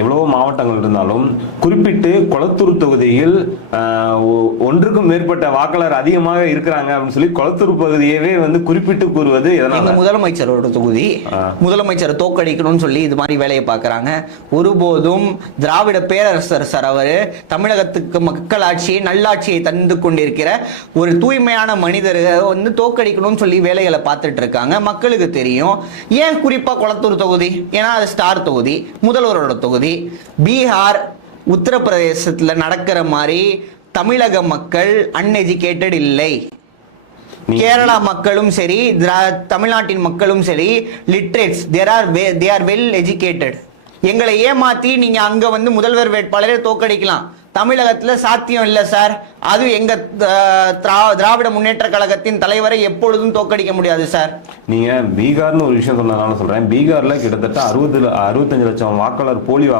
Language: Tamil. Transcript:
எவ்வளவோ மாவட்டங்கள் இருந்தாலும் குறிப்பிட்டு கொளத்தூர் தொகுதியில் ஒன்றுக்கும் மேற்பட்ட வாக்காளர் அதிகமாக இருக்கிறாங்க அப்படின்னு சொல்லி கொளத்தூர் பகுதியவே வந்து குறிப்பிட்டு கூறுவது முதலமைச்சரோட தொகுதி. முதலமைச்சரை தோக்கடிக்கணும்னு சொல்லி இது மாதிரி வேலையை பார்க்கறாங்க. ஒருபோதும் திராவிட பேரரசர் சார் அவரு தமிழகத்துக்கு மக்களாட்சியை நல்லாட்சியை தந்து கொண்டிருக்கிற ஒரு தூய்மையான மனிதரை வந்து தோக்கடிக்கணும்னு சொல்லி வேலைகளை பார்த்துட்டு இருக்காங்க. மக்களுக்கு தெரியும். ஏன் குறிப்பா கொளத்தூர் தொகுதி? ஏன்னா அது ஸ்டார் தொகுதி முதல்வரோட தொகுதி. பீகார் உத்தரப்பிரதேசத்துல நடக்கிற மாதிரி தமிழக மக்கள் அன்எஜுகேட்டட் இல்லை. கேரளா மக்களும் சரி தமிழ்நாட்டின் மக்களும் சரி literates there are they are well educated எங்களை ஏமாத்தி நீங்க அங்க வந்து முதல்வர் வேட்பாளரை தோக்கடிக்கலாம் தமிழகத்துல சாத்தியம் இல்லை சார் அது எங்க திராவிட முன்னேற்ற கழகத்தின் தலைவரை எப்பொழுதும் தோக்கடிக்க முடியாது சார் நீங்க பீகார்னு ஒரு விஷயம் சொன்னதுனால சொல்றேன். பீகார்ல கிட்டத்தட்ட அறுபது அறுபத்தஞ்சு லட்சம் வாக்காளர் போலி